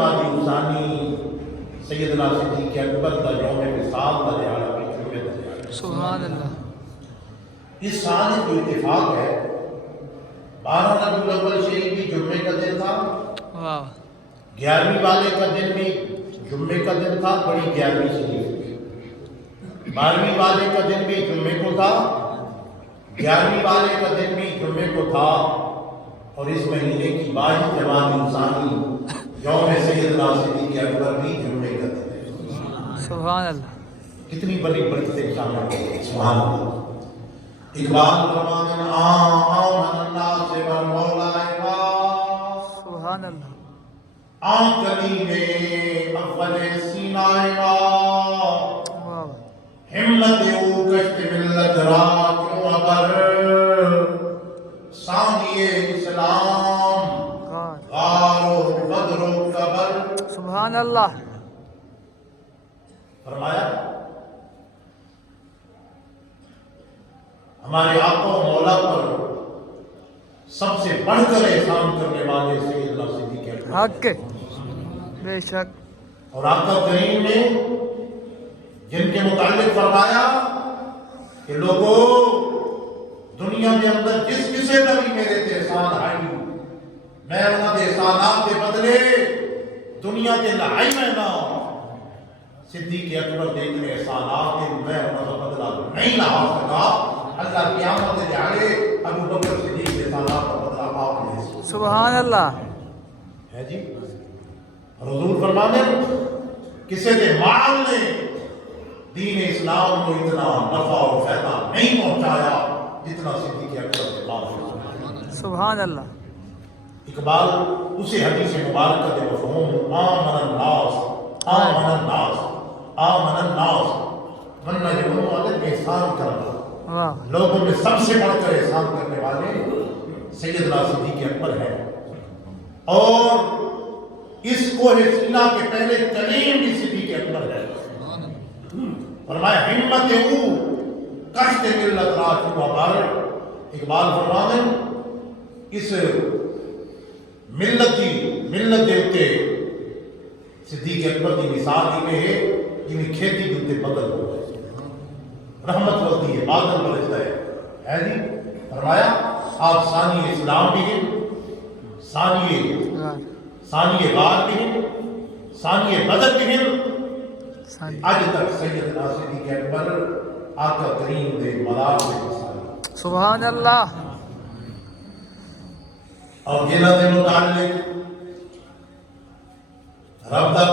جمادی الثانی سیدنا صدیق اکبر کا یوم وصال کا دیہڑا بھی جمعے سبحان اللہ۔ اس سال جو اتفاق ہے 12 ربیع الاول شریف بھی جمعے کا دن تھا، واہ 11ویں والے کا دن بھی جمعے کا دن تھا، بڑی 11ویں شریف، 12ویں والے کا دن بھی جمعے کو تھا، 11ویں والے کا دن بھی جمعے کو تھا، اور اس مہینے کی 22 جمادی الثانی یوم سیدنا صدیق اکبر بھی جمعے کا دن ہے۔ سبحان اللہ۔ کتنی بڑی برکتیں شامل ہیں، سبحان اللہ۔ اقبال فرماتے ہیں آمن الناس والمولا اقبال، سبحان اللہ۔ کلیم اول سینہ اقبال، واہ ہمت او کشت ملت را کیوں ابر، ثانی اسلام غار و بدر و قبر۔ سبحان اللہ۔ فرمایا ہمارے آقا و مولا پر سب سے بڑھ کر احسان کرنے والے سیدنا صدیق اکبر حق ہے، بے شک۔ اور آقا کریم نے جن کے متعلق فرمایا کہ لوگوں دنیا کے اندر جس کسے کا بھی میرے تے احسان آئی میں انہوں نے احسانات کے بدلے دنیا کے لڑائی میں نہ صدیق اکبر دے کے احسانات کے میں انہوں کا بدلہ نہیں لہا سکا، اللہ قیامت دیہڑے ابو بکر صدیق کے احسانات کا بدلہ آپ نے۔ سبحان اللہ۔ ہے جی، حضور فرمانے کسی دے مال نے دین اسلام کو اتنا نفع اور فائدہ نہیں پہنچایا جتنا صدیق اکبر کے مال۔ سبحان اللہ۔ اقبال اسے حدیث مبارکہ کے مفہوم آمن الناس آمن الناس آمن الناس من یمن والے احسان کرنا، واہ لوگوں میں سب سے بڑھ کر احسان کرنے والے سیدنا صدیق اکبر ہیں، اور اس کوہ سینا کے پہلے کلیم بھی صدیق اکبر ہے۔ فرمایا ہمت او کشت ملت راج و بار، اقبال فرمانے اس ملت دیوتے صدیق اکبر کی مثال یہ ہے جنہیں کھیتی دیتے بدل ہو گئے، رحمت ہوتی ہے، بادل برستا ہے جی۔ فرمایا آپ ثانی اسلام بھی ہیں، ثانی غار بھی ہیں، ثانی بدر بھی ہیں، آج تک سیدنا صدیق اکبر آقا کریم دے مدار سے مثال۔ سبحان اللہ۔ اور جنہ دے متعلق رب دا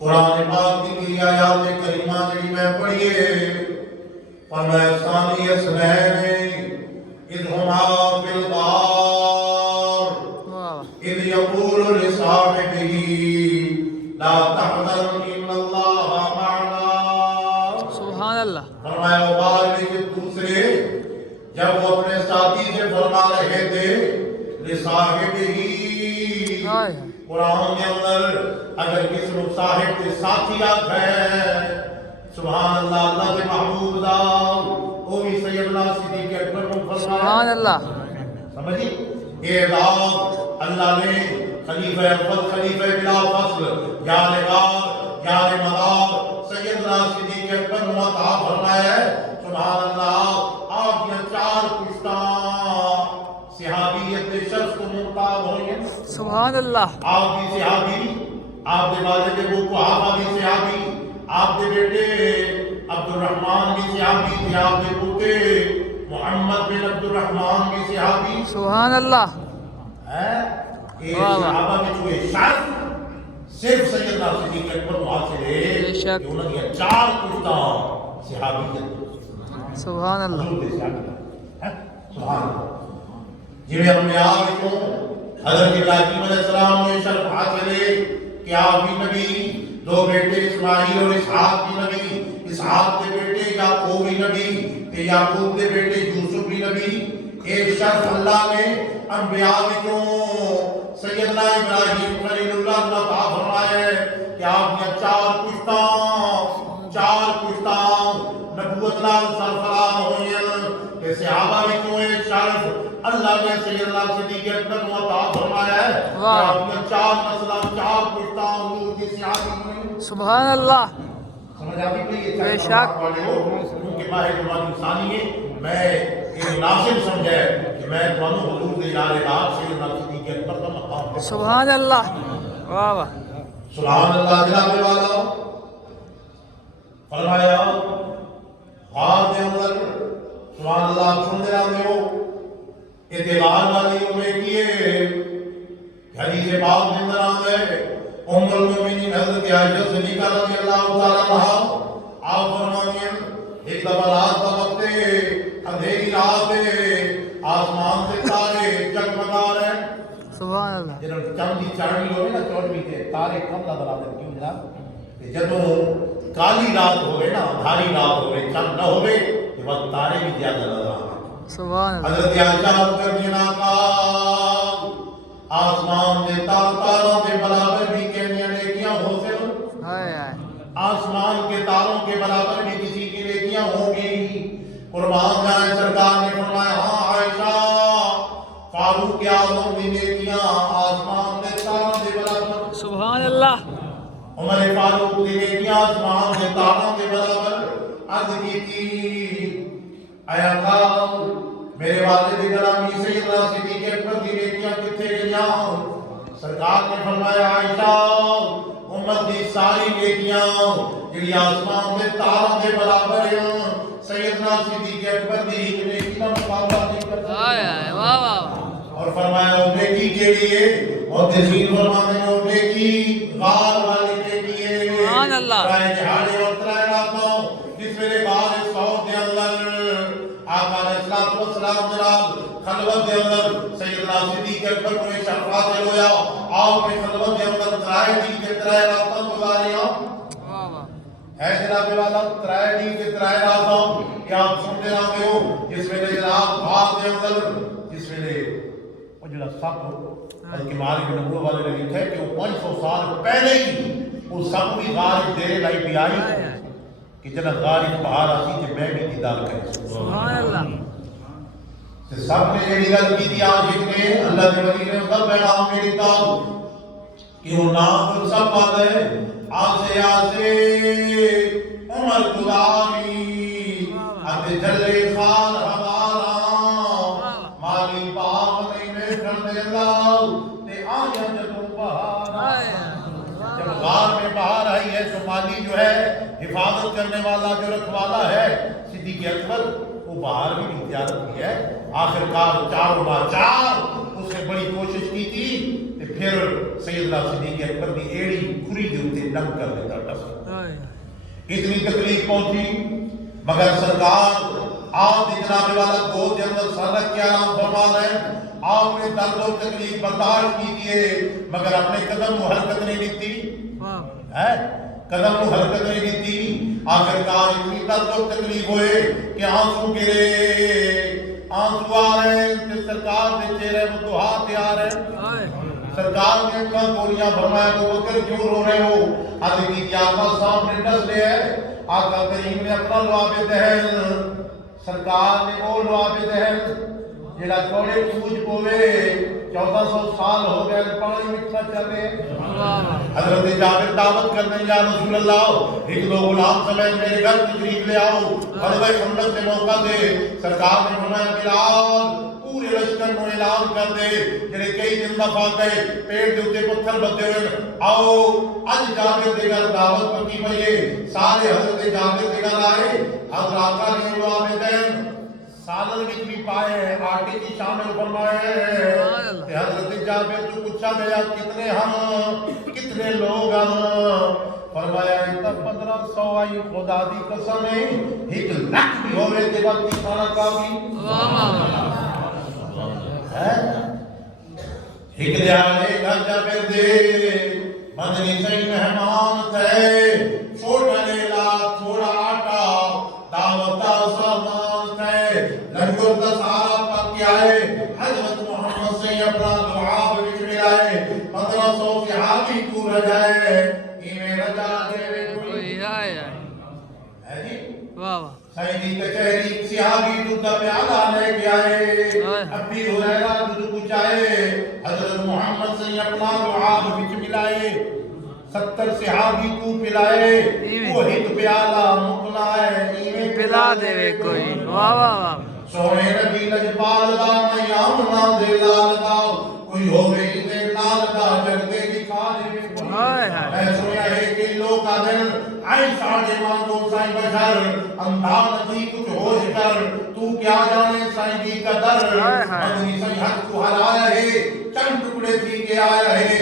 قرآن پاک کی آیات کریمہ جڑی میں پڑھیے، فرمایا ثانی اثنین اذ ہما فی الغار اذ یقول لصاحبہ لا تحزن ان اللہ معنا۔ سبحان اللہ۔ فرمایا غار میں دوسرے جب وہ اپنے ساتھی سے فرما رہے تھے لصاحبہ، قرآن کے اندر اگر کسی کو صاحب کے ساتھیات ہیں، سبحان اللہ، اللہ کے محبوب دا وہ بھی سیدنا صدیق اکبر کو فرمایا۔ سبحان اللہ۔ سمجھی یہ اعزاز اللہ نے خلیفہ اول خلیفہ بلا فصل یار غار یار مدار سیدنا صدیق اکبر کو عطا فرمایا ہے۔ سبحان اللہ، آپ یہ چار پشتاں صحابیت شخص کو ممتاز ہوئی ہیں۔ سبحان اللہ۔ آپ بھی صحابی، آپ دے والد ابو قحافہ بھی صحابی، آپ دے بیٹے عبد الرحمن بھی صحابی تھے، آپ دے پوتے محمد بن عبد الرحمن بھی صحابی۔ سبحان اللہ۔ یہ صحابہ میں جو شرف صرف سیدنا صدیق اکبر کو حاصل ہے کہ انہوں نے چار پشتاں صحابیت۔ سبحان اللہ۔ سبحان اللہ۔ جنہیں اپنے آپ کو حضرت ابراہیم علیہ السلام نے شرف حاصل ہے کہ آپ بھی نبی، دو بیٹے اسماعیل اور اسحاق بھی نبی، اسحاق کے بیٹے یعقوب بھی نبی، کہ یعقوب کے بیٹے یوسف بھی نبی۔ ایک شرف اللہ نے انبیاء میں سیدنا ابراہیم خلیل اللہ نے عطا فرمایا ہے کہ آپ نے چار پشتاں نبوت لال سرفراز ہوئی ہیں کہ صحابہ میں ایک شرف اللہ نے سیدنا صدیق اکبر کو عطا فرمایا ہے کہ واہ۔ آپ نے 4 نسلیں 4 پشتاں حضور کی سیاحت میں سبحان اللہ سمجھ آتی کہ یہ بے چند شک۔ والے ہو کیونکہ ماہ جمعہ انسانی ہے میں یہ مناسب سمجھے کہ میں تمہیں حضور کے یار رات سیدنا صدیق اکبر کا مقام دے سبحان اللہ واہ واہ سبحان اللہ جناب والا فرمایا خواب کے اندر سبحان اللہ سن رہے ہو اعتبار والی عمرے کیے حدیث پاک کے اندر آئے ام المؤمنین حضرت عائشہ صدیقہ رضی اللہ تعالی عنہا آپ فرماتی ہیں ایک دفعہ رات کا وقت ہے اندھیری رات ہے آسمان سے تارے جگمگا رہے ہیں سبحان اللہ جنہوں چند کی چڑھنی ہوئے نا چوڑویں کے تارے کم نظر آتے ہیں کیوں جناب کہ جدوں کالی رات ہوئے نا دھاری رات ہوئے چند نہ ہوئے کہ وقت تارے بھی زیادہ نظر آتے ہیں سبحان اللہ حضرت عائشہ کردینا کا آسمان دے تاروں کے برابر بھی کہنیاں نیکیاں ہو سے ہائے ہائے آسمان کے تاروں کے برابر بھی کسی کی نیکیاں ہوں گی قربان جائے سرکار نے فرمایا ہاں عائشہ فاروق اعظم کی نیکیاں آسمان کے تاروں کے برابر سبحان اللہ عمر فاروق کی نیکیاں آسمان کے تاروں کے برابر عرض کی تھی اے آقا میرے والد گرامی سیدنا صدیق اکبر کی نیکیاں کتنے گئیاں سرکار نے فرمایا عائشہ امت کی ساری نیکیاں جڑی آسمان کے تاروں کے برابر ہیں سیدنا صدیق اکبر کی ایک نیکی کا مقابلہ نہیں کر ہائے سکتی ہائے واہ واہ اور فرمایا وہ نیکی کے لیے اور تسلیم فرمانے میں وہ نیکی غار والی نیکی ہے سبحان اللہ ترائے دہاڑے اور ترائے راتوں جس میرے غار سعود کے اندر آقا علیہ السلام جناب خلوت کے اندر سیدنا صدیق اکبر کو شرف حاصل ہویا آپ نے خلوت کے اندر ترائے دن کے ترائے راتوں گزاریا واہ واہ ہے جناب والا ترائے دن کے ترائے راتوں کہ آپ سنتے رہتے ہو جس میں جناب غار کے اندر جس میں وہ جڑا سب بلکہ مالک نبوہ والے نے لکھا ہے کہ وہ 500 سال پہلے ہی وہ سب بھی غارب دیرے لائی بھی آئی کہ جناب غارب باہر آسی کہ میں بھی دیدار کریں سبحان اللہ کہ سب نے یہ گل کی تھی آج نے اللہ کے ولی نے سب پیغام میں دیتا کہ وہ نام سب بات ہے آسے عمر گزاری آتے جلے خال ہمارا مالی پاک نہیں میں کرنے اللہ تے آیا جدوں بہار جب غار میں باہر آئی ہے تو مالی جو ہے حفاظت کرنے والا جو رکھوالا ہے صدیق اکبر وہ باہر بھی نہیں تجارت کی ہے آخرکار 4 بار 4 اس نے بڑی کوشش کی تھی کہ پھر سیدنا صدیق اکبر کی ایڑی کھری کے اوپر نم کر دیتا ٹس اتنی تکلیف پہنچی مگر سرکار آپ کی جناب والا گود کے اندر سر رکھ کے آرام فرما رہے ہیں آپ نے درد و تکلیف برداشت کی دیے مگر اپنے قدم کو حرکت نہیں دیتی قدم کو حرکت نہیں دیتی آخرکار اتنی درد و تکلیف ہوئے کہ آنسو گرے آنسو آ رہے ہیں سرکار نے چہرے میں دعا تے آ رہے ہیں سرکار نے کا گولیاں فرمایا تو بکر کیوں رو رہے ہو آدھے کی آقا سامنے ڈس لے ہے آقا کریم نے اپنا لعاب دہن سرکار نے وہ لعاب دہن جڑا کوڑے چوج پوے 1400 سال ہو گئے پانی مٹھا چلے حضرت جابر دعوت کرنے یا رسول اللہ ایک دو غلام سمیت میرے گھر تشریف لے آؤ غزوہ خندق سے موقع دے سرکار نے فرمایا بلال پورے لشکر کو اعلان کر دے جڑے کئی دن دفعہ گئے پیڑ دے اوتے پتھر بدے ہوئے آؤ اج جابر دے گھر دعوت پکی پئی سارے حضرت جابر دے گھر آئے حضرت آقا نے لعاب دہن سالن وچ بھی پائے آٹے کی شامل فرمائے کہ حضرت جابر تو پوچھا گیا کتنے ہم کتنے لوگ ہم فرمایا تا 1500 آئی خدا دی قسم ہے 1 لاکھ بھی ہوئے تے وقت کی کھانا کافی ایک دیانے گھر جابر دے مدنی صحیح مہمان تھے چھوٹا لیلا تھوڑا آٹا دعوتا سامان تھے لنگر دا سارا پک آئے حضرت محمد سے اپنا دعاب بچڑے آئے 1500 صحابی کو رجائے ایمیں رجا دے کوئی ہے جی ہے جی واہ واہ سیدی کچہری صحابی دودھ کا پیالہ لے کے آئے ابی ہریرہ دودھ پچائے حضرت محمد سے اپنا لعاب بچ ملائے 70 صحابی کو پلائے وہ ایک پیالہ مکنا ہے ایمیں پلا دے کوئی واہ واہ واہ سونے نبی لجپال دا میں آمنا دے لال دا کوئی ہوئے دے لال دا جگ دے دکھا دے میں سویا ہے کہ لوگ کا دل آئی ساڑھے ماندوں سائیں بشر اندھا نتی کچھ ہوش کر تو کیا جانے سائیں دی کا در مدنی سائیں حق کو حلا رہے چند ٹکڑے تھی کے آ رہے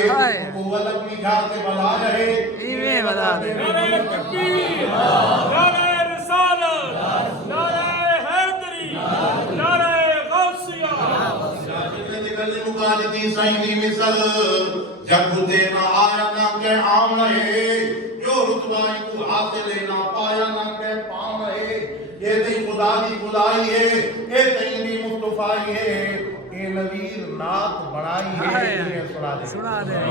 قوت اپنی جاتے بلا رہے ایویں بلا دے نعرہ تکبیر نعرہ رسالت نعرہ حیدری نعرہ غوثیہ گلی مقالدی سائیں دی مثل جب دینا آیا نہ کہ عام رہے جو رتبائی کو حاصل نہ پایا نہ کہ پام رہے یہ تھی خدا دی خدائی ہے یہ تھی مصطفیٰ ہے یہ نویر نات بڑائی ہے یہ سنا دے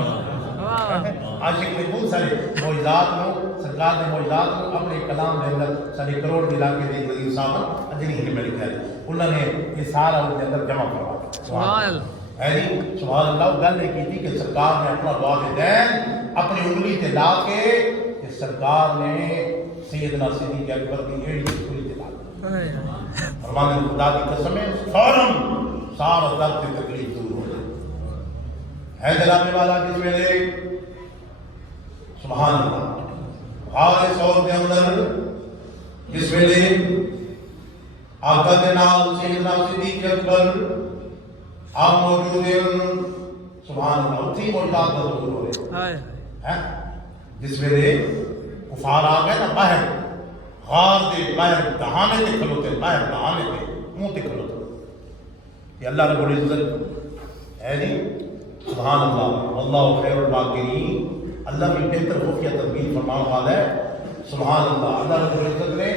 عاشق نے بہت سارے معجزات ہوں سرکار نے معجزات ہوں اپنے کلام کے اندر سارے کروڑ کے علاقے دے وزیر صاحب اجنی ہی میری خیر انہوں نے یہ سارا ان کے اندر جمع کروا سبحان اللہ سبحان اللہ گل یہ کی تھی کہ سرکار نے اپنا والدین اپنی انگلی تے لا کے کہ سرکار نے سیدنا صدیق اکبر کی ایڑی انگلی تے لا کے فرمانے خدا کی قسم ہے فوراً سارا درد کی تکلیف دور ہو جائے ہے جلانے والا جس ویلے سبحان اللہ غار ثور کے اندر جس ویلے آقا کے نال سیدنا صدیق اکبر آپ موجود ہیں سبحان اللہ اتھی موجودات دور ہو رہے ہیں جس ویلے کفار آ گئے نا باہر غار دے باہر دہانے تے کھلوتے باہر دہانے تے منہ تے کھلوتے یہ اللہ رب العزت ہے جی سبحان اللہ واللہ خیر الماکرین اللہ بھی بہتر خفیہ تدبیر فرمان والا ہے سبحان اللہ اللہ رب العزت نے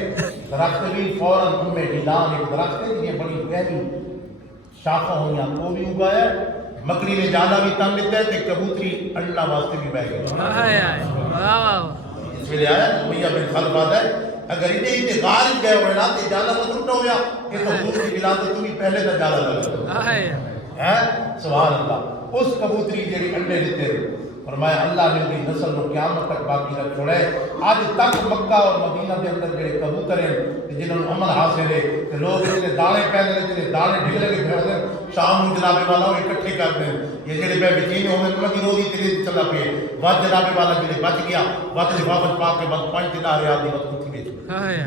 درخت بھی فوراً میں ہلال ایک درخت ہے یہ بڑی گہری شاخہ ہوئی تو بھی اگایا مکڑی نے جالا بھی تن لیتا ہے تے کبوتری انڈا واسطے بھی بہ گئی اس ویلے آیا میاں بن خلف آتا ہے اگر اتنے ہی غارب گئے ہوئے نا تے جالا تو ٹوٹا ہو گیا کہ کبوتری ملا تو تمہیں پہلے کا جالا لگا ہے سبحان اللہ اس کبوتری جڑی انڈے دیتے فرمایا اللہ نے بھی نسل کو قیامت تک باقی رکھ چھوڑے آج تک مکہ اور مدینہ کے اندر جڑے کبوتر ہیں جنہوں نے امن حاصل ہے کہ لوگ اتنے دانے پیدا رہتے ہیں دانے ڈھگلے کے پھر دیں شام جناب والا اکٹھے کرتے ہیں یہ جڑے بے بچین ہوئے ان کی روزی تیرے چلا پہ وقت جناب والا جڑے بچ گیا وقت لفافت پا کے بس 5 دن آ رہے آدمی وقت کچھ بیچ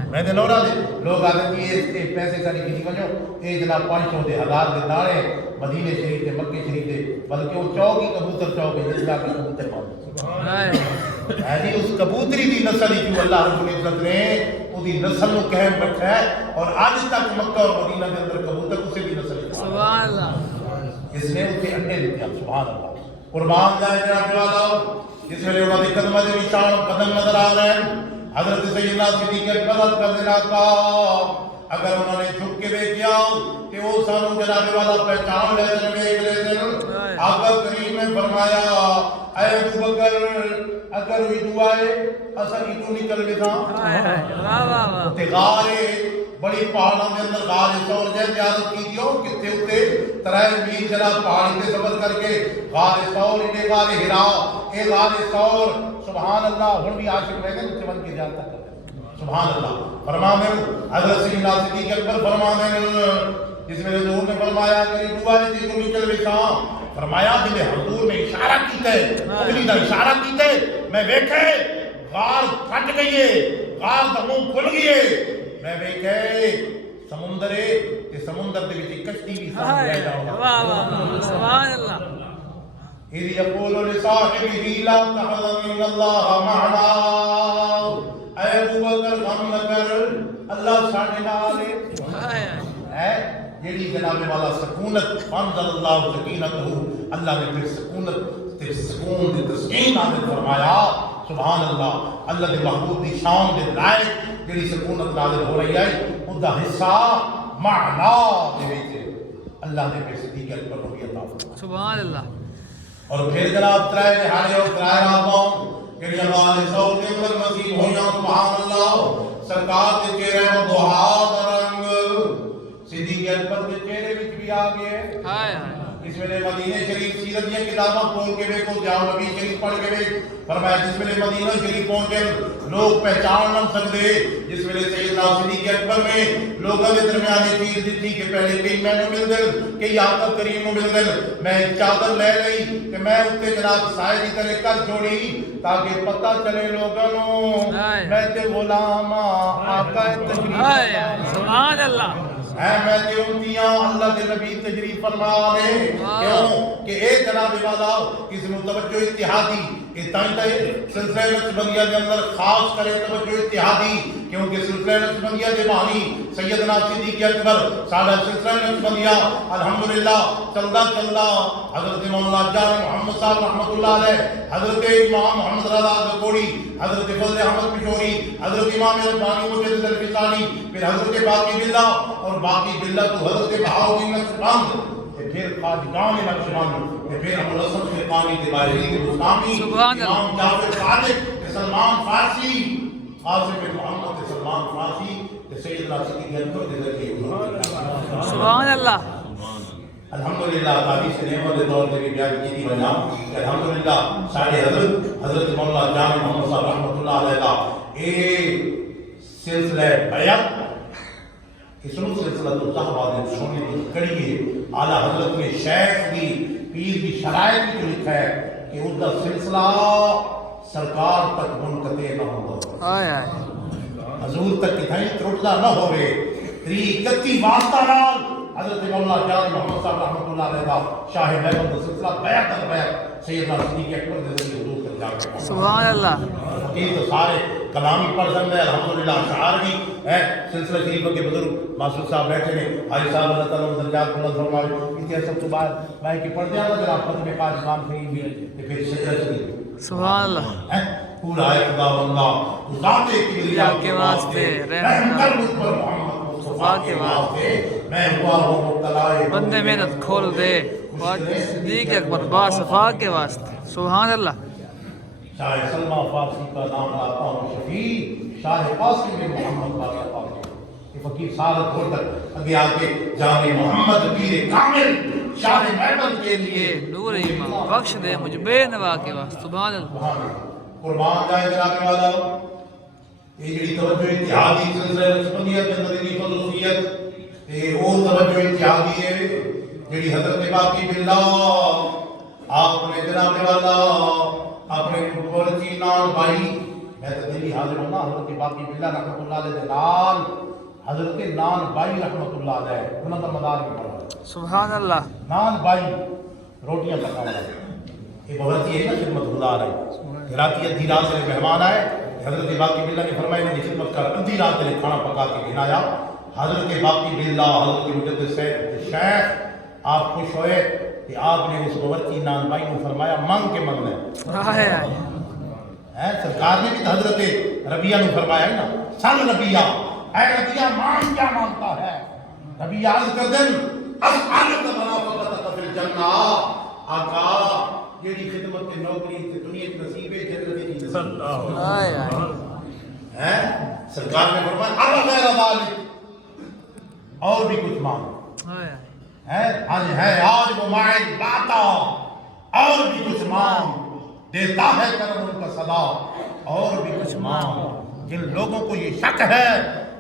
میں نے لوڑا دے لوگ آتے ہیں یہ پیسے ساری کسی بنو یہ جناب 500 دے 1000 دے دانے مدینے شریف دے مکے شریف دے بلکہ وہ چوک ہی کبوتر چوک ہے جس کا کبوتر پاؤں ہے اس کبوتری دی نسل ہی جو اللہ رب العزت نے دی نسل کو قائم رکھا ہے اور آج تک مکہ اور مدینہ کے اندر کبوتر اسے بھی نسل ہے سبحان اللہ اس نے اسے انڈے دیتے ہیں سبحان اللہ قربان جائے جناب والا اس میں انہوں نے قدمہ دے نشان قدم نظر آ رہے ہیں حضرت سیدنا صدیق اکبر کر دینا کا اگر انہوں نے چھپ کے دیکھیا کہ وہ سانو جناب والا پہچان لے دیکھ لیتے ہیں آقا کریم نے فرمایا اے ابو بکر اگر بھی دعائے اثر ہی تو نکل گئے تھا تے غارے بڑی پہاڑوں کے اندر غار ثور جیسے عادت کی دیو کتے اتے ترائے میل چلا پہاڑی کے سفر کر کے غار ثور انہیں غار ہرا اے غار ثور سبحان اللہ ہن بھی عاشق رہتے ہیں چمن کے جان تک سبحان اللہ فرمانے حضرت سیدنا صدیق اکبر فرمانے جس میں حضور نے فرمایا کہ دعائے تھی تو نکل گئے تھا فرمایا جنہیں حضور نے اشارہ کیتا ہے اگلی دا اشارہ کیتا ہے میں ویکھے غار پھٹ گئی ہے غار دا منہ کھل گئی ہے میں ویکھے سمندر ہے کہ سمندر دے وچ کشتی بھی سامنے رہ جاؤ واہ واہ سبحان اللہ اذ یقول لصاحبہ لا تحزن ان اللہ معنا اے ابو بکر غم نہ کر اللہ ساڈے نال ہے جیڑی جناب والا سکونت انزل اللہ سکینتہ اللہ نے پھر سکونت تے سکون دی تسکین نازل فرمایا سبحان اللہ اللہ دے محبوب دی شان دے لائق جیڑی سکونت نازل ہو رہی ہے اون دا حصہ معنا دے وچ اللہ نے پھر صدیق اکبر کو بھی عطا فرمایا سبحان اللہ اور پھر جناب ترائے دہاڑے اور ترائے راتوں جیڑی اللہ نے سو کے اندر نصیب ہویاں سبحان اللہ سرکار کے چہرے میں بہاد رنگ صدیق اکبر کے چہرے وچ بھی آ گئے ہائے ہائے اس ویلے مدینہ شریف سیرت دی کتاباں کھول کے ویکھو جاؤ نبی شریف پڑھ کے ویکھ فرمایا جس ویلے مدینہ شریف پہنچے لوگ پہچان نہ سکتے جس ویلے سیدنا صدیق اکبر نے لوگوں کے درمیان یہ چیز دیتی کہ پہلے کئی مینوں مل دل کہ آقا کریم نوں مل دل میں ایک چادر لے لئی کہ میں اتنے جناب سائے دی طرح کر چھوڑی تاکہ پتہ چلے لوگوں نوں میں تے غلام آقا تشریف ہائے سبحان اللہ اے میں تے امتیاں اللہ کے نبی تشریف فرما دے کیوں کہ اے جناب والا اس میں توجہ اتحادی اتائیں سلسلہ نقشبندیہ کے اندر خاص کرے توجہ اتحادی کیونکہ سلسلہ نقشبندیہ کے بانی سیدنا صدیق اکبر سارا سلسلہ نقشبندیہ الحمدللہ چلدا چلدا حضرت مولانا جان محمد صاحب رحمۃ اللہ علیہ حضرت امام محمد رضا گوڑی حضرت فضل احمد پشوری حضرت امام ربانی مجدد الفسانی پھر حضرت باقی باللہ اور باقی باللہ تو حضرت بہاؤالدین نقشبند پھر خواجگان نقشبند پھر ابو الحسن خرقانی کے بارے اسلامی امام جعفر صادق سلمان فارسی قاسم محمد سلمان فارسی سیدنا صدیق اکبر کے ذریعے سبحان اللہ الحمدللہ تاریخ نعمت دور کے بیان کی تھی وجہ کہ الحمدللہ سارے حضرت مولانا جان محمد صاحب رحمۃ اللہ علیہ کا ایک سلسلہ بیعت اس سلسلہ تو صحابہ نے سننے کی کڑی ہے اعلیٰ حضرت نے شیخ کی پیر کی شرائط کی لکھا ہے کہ ان کا سلسلہ سرکار تک منقطع نہ ہوگا ہائے ہائے حضور تک کتھائی ترٹدا نہ ہوئے 31 واسطہ نال حضرت مولانا جان محمد صاحب رحمۃ اللہ علیہ کا شاہ بیعت کا سلسلہ بیعت تک بیعت سیدنا صدیق اکبر کے ذریعے حضور تک جا کے سبحان اللہ یہ تو سارے کلامی پڑھ سکتے ہیں الحمدللہ اشعار بھی ہے سلسلہ شریف کے بزرگ معصوم صاحب بیٹھے ہیں حاجی صاحب اللہ تعالیٰ درجات بلند فرمائے اتنے سب تو بعد میں کہ پڑھ دیا اگر آپ فتح قاضی امام شریف بھی تو پھر سجدہ شریف سبحان اللہ پورا ہے خدا بندہ ذات کبریا کے واسطے رحم کر مجھ پر محمد مصطفیٰ کے واسطے میں ہوا ہوں مبتلا بندے محنت کھول دے صدیق اکبر با صفا کے واسطے سبحان اللہ شاہ سلمہ فارسی کا نام لاتا ہوں شفیع شاہ قاسم بن محمد باقی یہ فقیر سالت ہو کر اگے آگے جانے محمد پیر کامل شاہ محمد کے لیے نور ایمان بخش دے مجھ بے نوا کے واسطے سبحان اللہ قربان جائے جناب والا یہ جڑی توجہ اتحادی سلسلہ نقشبندیہ کے اندر کی خصوصیت یہ وہ توجہ اتحادی ہے جڑی حضرت باقی باللہ آپ نے جناب والا اپنے ورچی نال بھائی میں تو دلی حاضر ہوں نا حضرت باقی باللہ رحمۃ اللہ علیہ نال حضرت نان بھائی رحمۃ اللہ علیہ انہوں کا مدار بھی پڑھا سبحان اللہ نان بھائی روٹیاں پکانا ہے یہ بہت ہی ہے نا خدمت گزار ہے رات ادھی رات سے مہمان آئے حضرت باقی باللہ نے فرمایا میری خدمت کر ادھی رات سے کھانا پکا کے کھلایا حضرت باقی باللہ حضرت مجدد شیخ آپ خوش ہوئے کہ آپ نے اس باورچی نان بھائی کو فرمایا مانگ کے منگنا ہائے ہے سرکار نے بھی تو حضرت ربیہ نے فرمایا ہے نا سن ربیہ اے ربیہ مان کیا مانگتا ہے ربیہ عرض کر دیں اسعالت منافقت فی الجنہ آقا جیڑی خدمت کی نوکری سے دنیا کی نصیب ہے جنت کی نصیب ہائے ہے سرکار نے فرمایا اب غیر ذالک اور بھی کچھ مانگ ہائے ہے آج وہ مائل باتا اور بھی کچھ مانگ دیتا ہے کرم ان کا صدا اور بھی کچھ مانگ جن لوگوں کو یہ شک ہے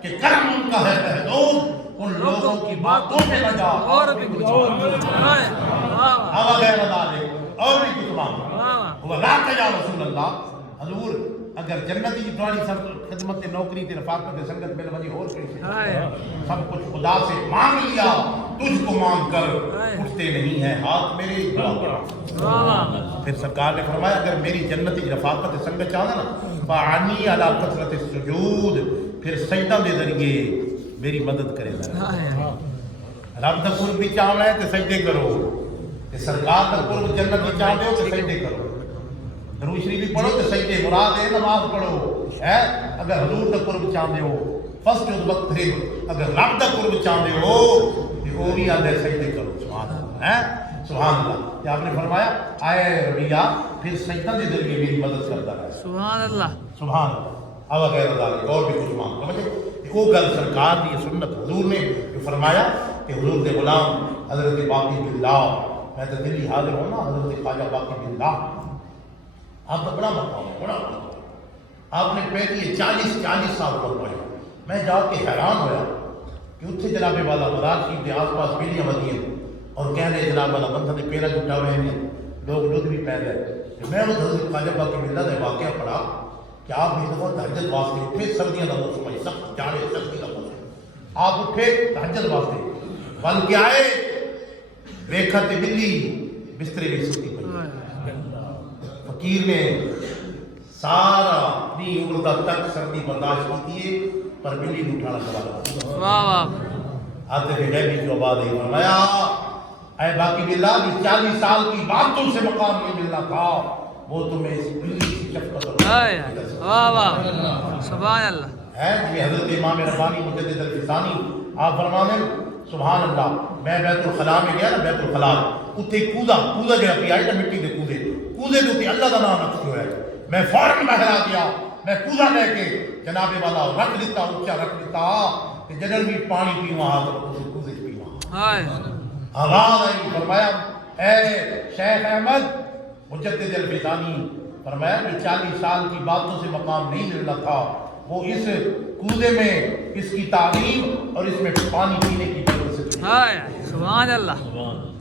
کہ کرم ان کا ہے محدود ان لوگوں کی باتوں میں نہ جا اور بھی کچھ ہائے واہ اب غیر ذالک اور بھی کچھ مانگ وہ لا یا رسول اللہ حضور اگر جنتی تھوڑی سب خدمت نوکری تے رفاقت سنگت میں وجہ اور کہیں سب کچھ خدا سے مانگ لیا تجھ کو مانگ کر اٹھتے نہیں ہیں ہاتھ میرے پھر سرکار نے فرمایا اگر میری جنتی رفاقت سنگت چاہنا نا فعنی علی کثرت السجود پھر سجدہ دے ذریعے میری مدد کرے گا رب دا قرب بھی چاہنا ہے تو سجدے کرو سرکار دا قرب جنت بھی چاہتے ہو تو سجدے کرو درود شریف پڑھو تو سجدے مراد ہے نماز پڑھو ہے اگر حضور دا قرب چاہتے ہو فسٹ اس وقت ہے اگر رب دا قرب چاہتے ہو تو وہ بھی آدھے سجدے کرو سبحان اللہ ہے سبحان اللہ آپ نے فرمایا آئے ربیہ پھر سجدہ دے ذریعے میری مدد کرتا ہے سبحان اللہ سبحان اللہ اب غیر ذالک اور بھی کچھ مانگ سمجھے وہ گل سرکار دی سنت حضور نے جو فرمایا کہ حضور دے غلام حضرت باقی باللہ میں تو دلی حاضر ہوں نا حضرت خواجہ باقی باللہ آپ کا بڑا مقام ہے بڑا مقام آپ نے 40 سال پر پڑھے میں جا کے حیران ہوا کہ اتنے جناب والا مزار شریف کے آس پاس بیلیاں ودی ہیں اور کہنے جناب والا بندہ نے پیرا جھٹا ہوئے ہیں لوگ دودھ بھی پی رہے میں وہ حضرت خواجہ باقی باللہ نے واقعہ پڑھا کہ آپ ایک دفعہ تہجد واسطے اٹھے سردیاں کا موسم ہے سخت جاڑے سردی کا موسم آپ اٹھے تہجد واسطے بل کے آئے ویکھا تے بلی بسترے بھی ستی پئی فقیر نے سارا نہیں اڑتا تک سردی برداشت کی ہے پر بلی کو اٹھانا سوال واہ واہ آتے تھے غیبی جو آباد ہے فرمایا اے باقی باللہ کی 40 سال کی بات تم سے مقام نہیں ملنا تھا وہ تمہیں اس بلی کی شفقت اور واہ واہ سبحان اللہ ہے جی حضرت امام ربانی مجدد الفسانی آپ فرمانے سبحان اللہ میں بیت الخلاء میں گیا نا بیت الخلاء اتنے کودا جو پی آئی نا مٹی کے کودے جو اللہ کا نام رکھ ہے میں فوراً باہر آ گیا میں کودا لے کے جناب والا رکھ دیتا اونچا رکھ دیتا کہ جدر بھی پانی پیواں تو کودے پیواں آواز آئی فرمایا اے شیخ احمد مجدد الفسانی فرمایا کہ 40 سال کی باتوں سے مقام نہیں ملنا تھا وہ اس کودے میں اس کی تعلیم اور اس میں پانی پینے کی وجہ سے سبحان اللہ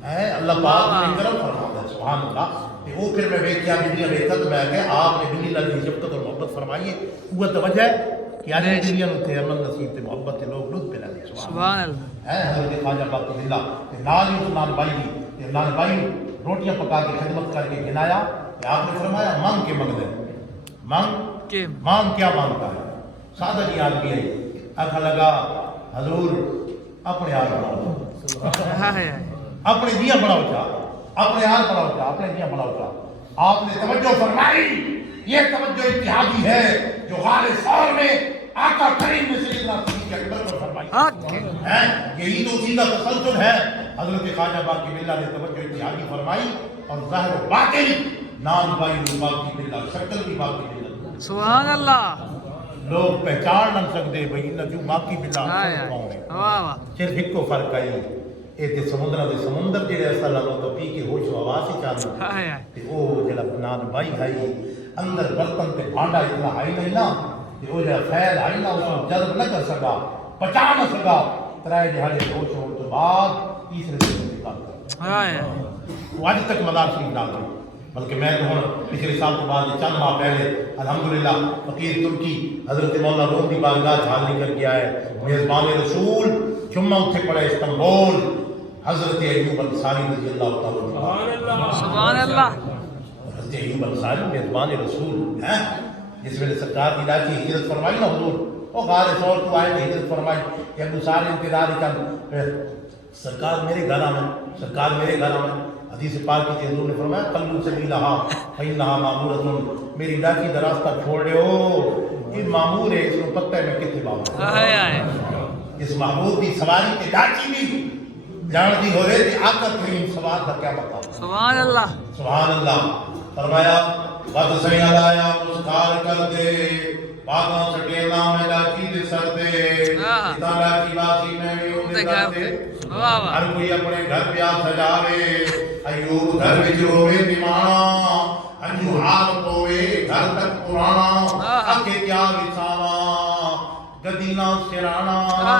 ہے اللہ پاک نے کرم فرمایا سبحان اللہ کہ وہ پھر میں ویکھیا بلی ویکھا تو میں کہ آپ نے بلی لگی شفقت اور محبت فرمائی ہے وہ توجہ ہے کہ آج بلیاں تے امن نصیب تے محبت تے لوگ لطف پہ لے سبحان اللہ ہے حضرت خواجہ باقی باللہ تے نال ہی نال بائی دی تے نال بائی روٹیاں پکا کے خدمت کر کے گنایا کہ آپ نے فرمایا مانگ کے منگ دے مانگ کیا مانگتا ہے سادہ جی آدمی ہے آنکھا لگا حضور اپنے آل بڑھاؤ اپنے دیا بڑھاؤ چاہ اپنے آل بڑھاؤ چاہ اپنے دیا بڑھاؤ چاہ آپ نے توجہ فرمائی یہ توجہ اتحادی ہے جو غار ثور میں آقا کریم نے سیدنا صدیق اکبر پر فرمائی یہی تو اسی کا تسلسل ہے حضرت خواجہ باقی باللہ نے توجہ اتحادی فرمائی اور ظاہر و باطن نام بائی باقی باللہ شکل بھی باقی باللہ سبحان اللہ لوگ پہچان نہ سکتے بھئی انہاں جو باقی باللہ کون ہے صرف ایک کو فرق آئی اے تے سمندر جڑے اصل لگو تو پی کے ہوش و آواز ہی چالو تے او جڑا نان بائی ہے اندر برتن تے بھانڈا اتنا ہائی نہیں نا تے او جڑا خیال آئی نا اس کو جذب نہ کر سکا پچا نہ سکا ترائے دہاڑے ہوش ہونے تو بعد تیسرے دن نکال وہ آج تک مدار شریف نہ گئی بلکہ میں تو ہوں پچھلے سال کے بعد چند ماہ پہلے الحمدللہ فقیر ترکی حضرت مولانا روم دی بارگاہ حاضری کر کے آئے میزبان رسول جمعہ اتھے پڑے استنبول حضرت ایوب انصاری رضی اللہ تعالیٰ سبحان اللہ حضرت ایوب انصاری میزبان رسول ہیں جس میں سرکار کی لاچی ہجرت فرمائی نا حضور وہ غار ثور تو آئے کہ ہجرت فرمائی کہ ابو سارے انتظار کر سرکار میرے گھر میں سرکار میرے گھر میں حدیث پاک کی حضور نے فرمایا قلو سبیلہا فإنہا مامورۃ میری ڈاکی دراستہ چھوڑ رہے ہو یہ مامور ہے اس کو پتہ ہے میں کتنے بابا اس محمود کی سواری کے ڈاکی بھی جانتی ہو رہے تھے آقا کریم سوار کا کیا بتاؤ سبحان اللہ سبحان اللہ فرمایا بات سہی آیا مسکار کر دے باغوں سٹے نام لاچی دے سر دے اتنا لاچی باسی میں بھی انہیں کر دے ہر کوئی اپنے گھر پہ آ سجاوے ایوب گھر وچ روے دیوانا انجو حال پوے گھر تک پرانا اکھے کیا وچاوا گدینا سرانا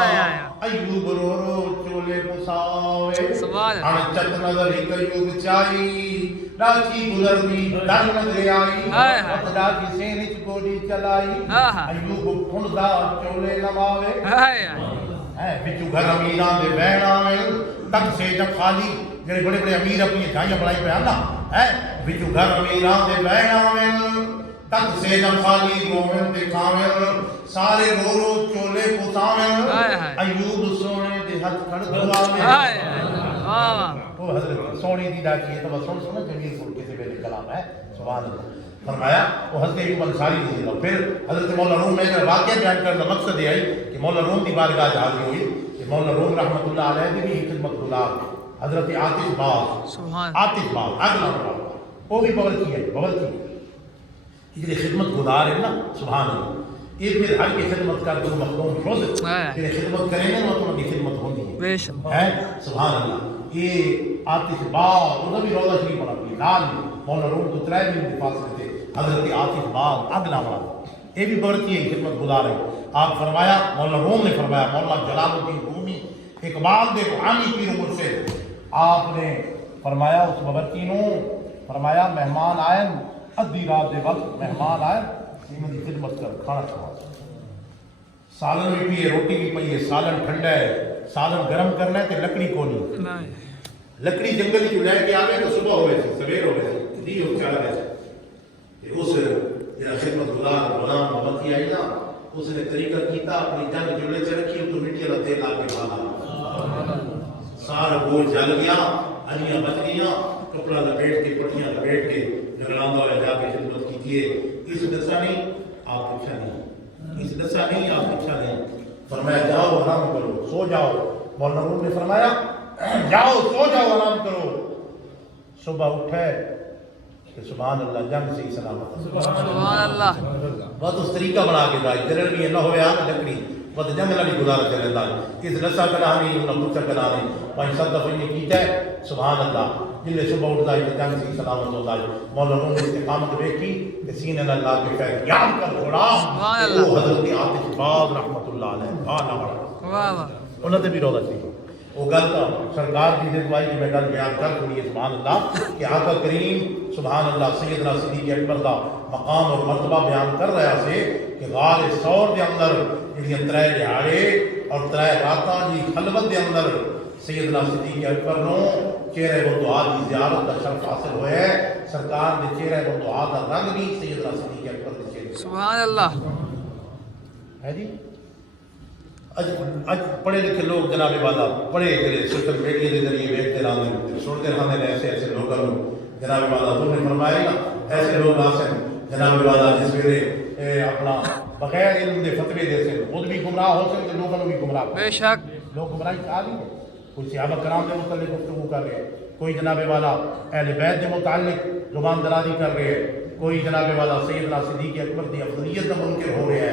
ایوب رو رو چولے مساوے ہن چت نظر ایک ایوب چائی لاچی گزر دی ڈر نظر آئی وقت لاچی سین وچ گوڈی چلائی ایوب پھندا چولے نواوے بچو گھر امیران دے بہن آویں تک سے جب خالی جڑے بڑے بڑے امیر اپنی جھائیاں بڑائی پہ آنا بچو گھر امیران دے بہن آویں تک سے جب خالی مومن دے کھاویں سارے رو رو چولے پساویں ایوب سونے دے ہتھ کھڑ دواویں وہ حضرت سونی دی ڈاکی ہے تو بس سونا جمیل پور کسی پہ کلام ہے سبحان اللہ فرمایا وہ حضرت ایوب انصاری رضی اللہ پھر حضرت مولانا روم میں اگر واقعہ بیان کرنے کا مقصد یہ آئی کہ مولانا روم کی بارگاہ حاضری ہوئی کہ مولانا روم رحمۃ اللہ علیہ کی بھی خدمت گزار حضرت عاطف باغ اگلا وہ بھی باورچی ہے باورچی یہ خدمت گزار ہے نا سبحان اللہ یہ پھر حج کی خدمت کر دو مخدوم شد پھر خدمت کریں گے تو ان کی خدمت ہوتی ہے بے شک ہے سبحان اللہ یہ آتش باغ ادھر بھی روزہ شریف پڑھا بھی نال مولانا روم تو 3 دن کے فاصلے تھے حضرت آتش باغ اگلا والا یہ بھی بڑھتی ہے خدمت گزار ہے آپ فرمایا مولانا روم نے فرمایا مولانا جلال الدین رومی اقبال دے روحانی پیر مرشد آپ نے فرمایا اس ببرچی نو فرمایا مہمان آئے ادھی رات دے وقت مہمان آئے ان کی خدمت کر کھانا کھاؤ سالن بھی پیے روٹی بھی پئی ہے سالن ٹھنڈا ہے سالن گرم کرنا ہے تو لکڑی کو نہیں لکڑی جنگل کی لے کے آ گئے تو صبح ہو گئے تھے سویر ہو گئے تھے دی ہو چڑھ گئے تھے اس خدمت گزار غلام محمد آئی نا اس نے طریقہ کیتا اپنی جنگ جملے سے رکھی تو مٹی کا تیل آ کے ڈالا سارا گول جل گیا انیاں بچ گیا کپڑا لپیٹ کے پٹیاں لپیٹ کے جگڑاندہ ہوا جا کے خدمت کی تھی اس دسا نہیں آپ پوچھا نہیں اس دسا نہیں آپ پوچھا نہیں فرمایا جاؤ آرام کرو سو جاؤ مولانا روم نے فرمایا جاؤ سو جاؤ آرام کرو صبح اٹھے کہ سبحان اللہ جنگ سے ہی سلامت سبحان اللہ بہت اس طریقہ بنا کے دائی جرل بھی نہ ہوئے آنا لکڑی بہت جنگ نہ بھی گزارا چلے دائی اس رسا کرانے انہیں پوچھا کرانے پانچ سات دفعہ یہ کیتا ہے سبحان اللہ جلے صبح اٹھ دائی تو جنگ سے ہی سلامت ہو دائی مولانا روم نے استقامت دیکھی کہ سینے اللہ کے فیض یاد کر تھوڑا وہ حضرت آتش باغ رحمت اللہ علیہ بانا بڑا انہوں نے بھی روزہ سی وہ گل تو سرکار کی دعائی کہ میں گل بیان کر چھوڑی سبحان اللہ کہ آقا کریم سبحان اللہ سیدنا صدیق اکبر دا مقام اور مرتبہ بیان کر رہا سے کہ غار ثور دے اندر جڑی 3 دہاڑے اور 3 راتاں دی خلوت دے اندر سیدنا صدیق اکبر نو چہرے بردعا کی زیارت کا شرف حاصل ہوئے ہے سرکار دے چہرے بردعا کا رنگ بھی سیدنا صدیق اکبر دے چہرے سبحان اللہ ہے جی اج پڑھے لکھے لوگ جناب والا پڑھے جڑے سوشل میڈیا کے ذریعے ویکھتے رہتے سنتے رہتے ایسے ایسے لوگوں جناب والا تم نے فرمایا نا ایسے لوگ آسے جناب والا جس ویلے اپنا بغیر علم دے فتوی دے سے خود بھی گمراہ ہو سکتے لوگوں بھی گمراہ بے شک لوگ گمراہی آ نہیں کوئی صحابہ کرام کے متعلق گفتگو کر رہے ہیں کوئی جناب والا اہل بیت کے متعلق زبان درازی کر رہے ہیں کوئی جناب والا سیدنا صدیق اکبر کی افضلیت کا منکر ہو رہا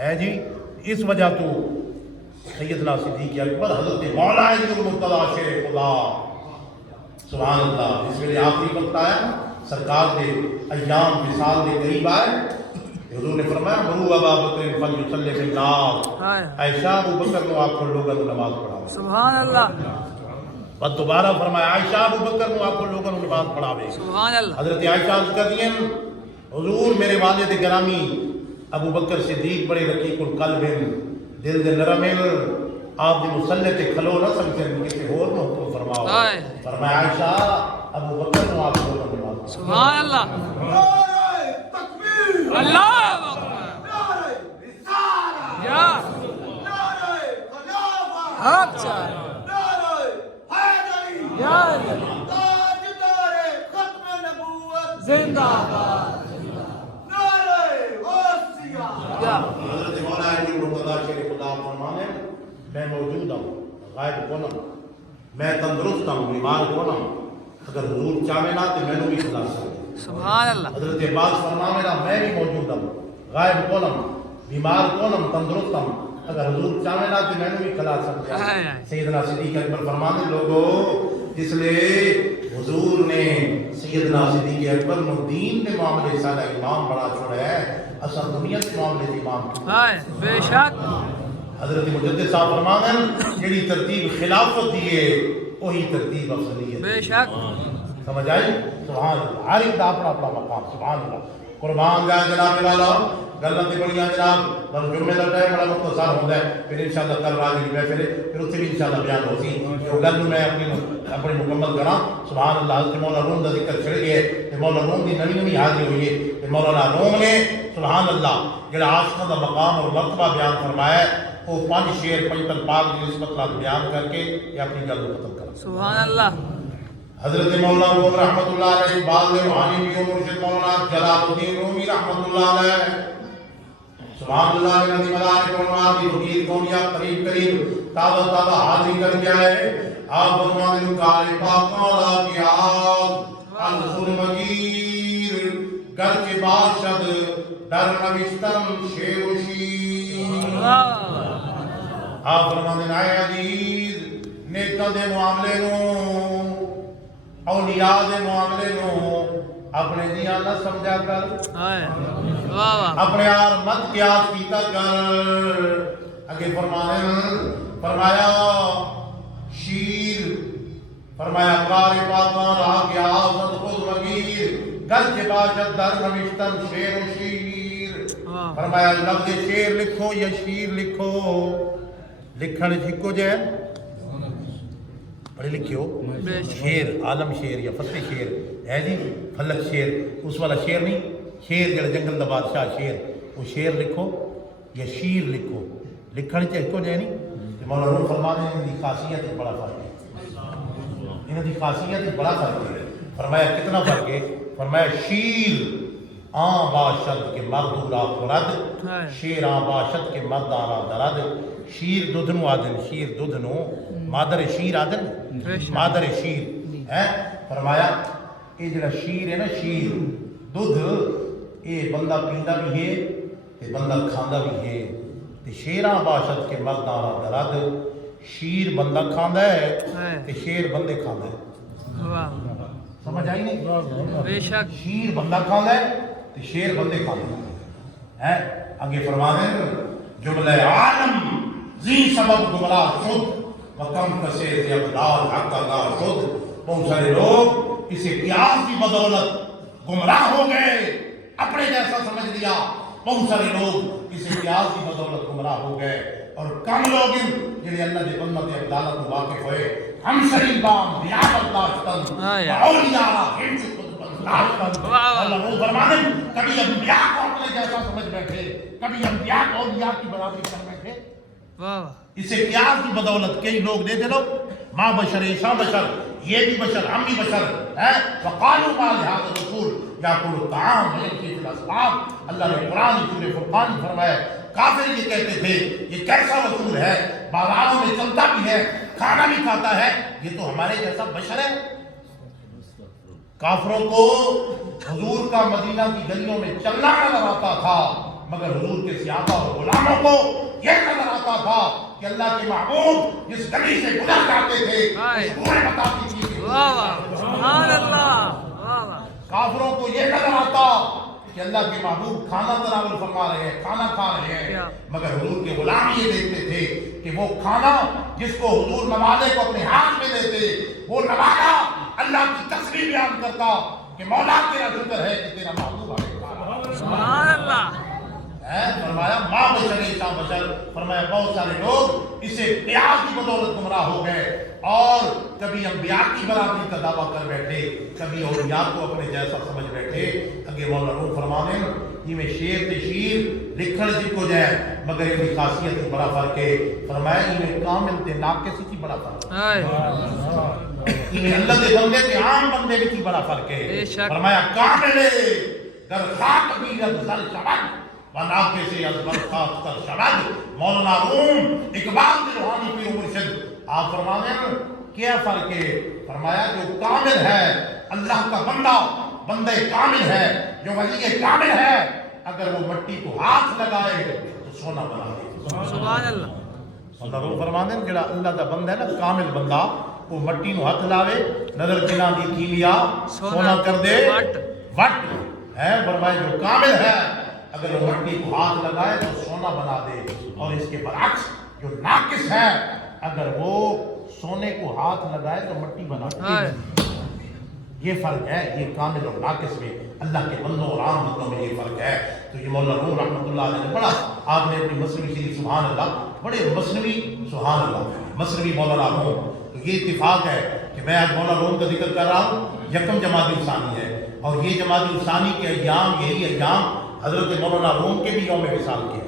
ہے جی اس وجہ تو سیدنا صدیق اکبر حضرت مولا علی المرتضیٰ شیر خدا سبحان اللہ اس ویلے آخری وقت آیا سرکار دے ایام مثال دے قریب آئے حضور نے فرمایا مرو ابا بکر فلیصلی فی الناس عائشہ ابو بکر کو آپ کو لوگوں کو نماز پڑھاوے سبحان اللہ اور دوبارہ فرمایا عائشہ ابو بکر کو آپ کو لوگوں کو نماز پڑھاوے سبحان اللہ حضرت عائشہ عرض کرتی ہیں حضور میرے والد گرامی ابو بکر صدیق بڑے رقیق القلب دل دے نرم آپ دی مصلی تے کھلو نہ سکتے کسی اور نو حکم فرماؤ فرمایا عائشہ ابو بکر کو آپ کو نماز سبحان اللہ نعرہ تکبیر اللہ اکبر نعرہ رسالہ یا نعرہ خلافہ حق چاہ نعرہ حیدری یا تاجدار ختم نبوت زندہ باد نعرہ غوثیہ یا حضرت مولا علی المرتضیٰ شیر خدا فرمانے میں موجود ہوں غائب کون ہوں میں تندرست ہوں بیمار کون ہوں اگر حضور چاہے نا تو میں نے بھی خدا سکتے سبحان اللہ حضرت عباس فرمانے نا میں بھی موجود ہوں غائب کون ہوں بیمار کون ہوں تندرست ہوں اگر حضور چاہے نا تو میں نے بھی خدا سکتے سیدنا صدیق اکبر فرمانے لوگوں اس لیے حضور نے سیدنا صدیق اکبر نو دین کے معاملے سارا امام بڑا چھوڑا ہے اصل دنیا کے معاملے سے امام بے شک حضرت مجدد صاحب فرمانے جڑی ترتیب خلافت دیئے وہی ترتیب افضلیت بے شک سمجھ آئی سبحان اللہ ہر ایک دا اپنا اپنا مقام سبحان اللہ قربان جائے جناب والا گلوں تے بڑیاں جناب بس جمعے کا ٹائم بڑا مختصر ہوتا ہے پھر انشاءاللہ کل راجی محفل پھر اتنے بھی انشاءاللہ بیان ہوتی وہ گل میں اپنی مکمل کرا سبحان اللہ حضرت مولانا روم کا ذکر چھڑ گیا کہ مولانا روم کی نوی نوی حاضری ہوئی ہے کہ مولانا روم نے سبحان اللہ جڑا عاشقاں دا مقام اور مرتبہ بیان فرمایا ہے وہ 5 شعر پنجتن پاک کی نسبت نال بیان کر کے یہ اپنی گل کو ختم کرا سبحان اللہ حضرت مولانا روم رحمۃ اللہ علیہ بعد روحانی بھی مرشد مولانا جلال الدین رومی رحمۃ اللہ علیہ سبحان اللہ الذی ملائکۃ والملائکۃ کی فقیر کونیا قریب قریب تازہ حاضری کر کے آئے آپ فرمانے کال پاکاں کی آگ الخر مگیر گرچہ باشد در نوشتم شعر و شیر آپ فرماندے آئے عزیز نیکاں دے معاملے نو اولیاء دے معاملے نو اپنے دیاں نہ سمجھا کر اپنے آر مت قیاس کیتا کر اگے فرمایا شیر فرمایا قاری پاکاں رہا کہ آزد خود مگیر گرچہ باشد در نوشتم شعر و شیر فرمایا لفظ شعر لکھو یا شیر لکھو لکھن جھکو جائے پڑھے لکھے ہو شیر عالم شیر یا فتح شیر ہے جی فلک شیر اس والا شیر نہیں شیر جڑا جنگل دا بادشاہ شیر وہ شیر لکھو یا شیر لکھو لکھن جھکو جائے نہیں مولا روح فرما دیں ان کی خاصیت بڑا فرق ہے ان کی خاصیت بڑا فرق ہے فرمایا کتنا فرق ہے فرمایا شیر آن باشد کے مرد را خورد شیر آن باشد کے مرد را درد شیر دودھنو آدن شیر دودھنو مادر شیر آدن مادر شیر ہے فرمایا یہ جڑا شیر ہے نا شیر دودھ یہ بندہ پیندہ بھی ہے تے بندہ کھاندہ بھی ہے تے شیران باشد کے مرد را درد شیر بندہ کھاندہ ہے تے شیر بندے کھاندہ ہے سمجھ آئی نہیں بے شک شیر بندہ کھاندہ ہے تے شیر بندے کھاندہ ہے آگے فرمانے جملہ عالم زی سبب گمراہ شد وکم کسے زی ابدال حق اللہ شد بہت سارے لوگ اسے قیاس کی بدولت گمراہ ہو گئے اپنے جیسا سمجھ لیا بہت سارے لوگ اسے قیاس کی بدولت گمراہ ہو گئے اور کم لوگ جنہیں اللہ دے بندہ دے عدالت واقف ہوئے ہم شریف بام بیاب اللہ شتن اولیاء ہم سے خود اللہ وہ فرمانے کبھی انبیاء کو اپنے جیسا سمجھ بیٹھے کبھی انبیاء کو اولیاء کی برابری کر بیٹھے اسے قیاس کی بدولت کئی لوگ دیتے لوگ ماں بشر ایشا بشر یہ بھی بشر ہم بھی بشر ہے وقالوا ما لهذا الرسول یاکل الطعام ویمشی فی الاسواق اللہ نے قرآن سورہ فرقان میں فرمایا کافر یہ کہتے تھے یہ کیسا رسول ہے بازاروں میں چلتا بھی ہے کھانا بھی کھاتا ہے یہ تو ہمارے جیسا بشر ہے کافروں کو حضور کا مدینہ کی گلیوں میں چلنا نظر آتا تھا مگر حضور کے صحابہ اور غلاموں کو یہ نظر آتا تھا کہ اللہ کے محبوب جس گلی سے گزر جاتے تھے حضور بتاتی تھی سبحان اللہ کافروں کو یہ نظر آتا کہ اللہ کے محبوب کھانا تناول فرما رہے ہیں کھانا کھا رہے ہیں مگر حضور کے غلام یہ دیکھتے تھے کہ وہ کھانا جس کو حضور نوالے کو اپنے ہاتھ میں دیتے وہ نوالا اللہ کی تصریح بیان کرتا کہ مولا تیرا ذکر ہے کہ تیرا محبوب ہمیں کھا رہا ہے سبحان اللہ فرمایا ماں بشر ایسا بشر فرمایا بہت سارے لوگ اسے قیاس کی بدولت گمراہ ہو گئے اور کبھی انبیاء کی برابری کا دعویٰ کر بیٹھے کبھی اولیاء کو اپنے جیسا سمجھ بیٹھے اگے مولا روح فرمانے یہ میں شیر تے شیر لکھن جی کو جائے مگر ان کی خاصیت میں بڑا فرق ہے فرمایا یہ میں کامل تے ناقص کی بڑا فرق ہے یہ میں اللہ دے بندے تے عام بندے کی بڑا فرق ہے فرمایا کامل در خاک بھی افضل شبد وناکے سے از برخاک تر شبد مولانا روم اقبال کے روحانی پیر مرشد آپ فرمانے کیا فرق ہے فرمایا جو کامل ہے اللہ کا بندہ بندہ کامل ہے جو ولی کامل ہے اگر وہ مٹی کو ہاتھ لگائے تو سونا بنا دے سبحان اللہ اللہ روح فرمانے جڑا اللہ کا بندہ ہے نا کامل بندہ وہ مٹی نو ہاتھ لاوے نظر جنا دی کیمیا سونا کر دے وٹ ہے فرمایا جو کامل ہے اگر وہ مٹی کو ہاتھ لگائے تو سونا بنا دے اور اس کے برعکس جو ناقص ہے اگر وہ سونے کو ہاتھ لگائے تو مٹی بنا دے یہ فرق ہے یہ کامل اور ناقص میں اللہ کے بندوں اور عام بندوں میں یہ فرق ہے تو یہ مولانا روم رحمۃ اللہ علیہ نے پڑھا آپ نے اپنی مصنوی شریف سبحان اللہ بڑے مصنوی سبحان اللہ مصنوی مولانا روم تو یہ اتفاق ہے کہ میں آج مولانا روم کا ذکر کر رہا ہوں یکم جمادی الثانی ہے اور یہ جمادی الثانی کے ایام یہی ایام حضرت مولانا روم کے بھی یوم وصال کے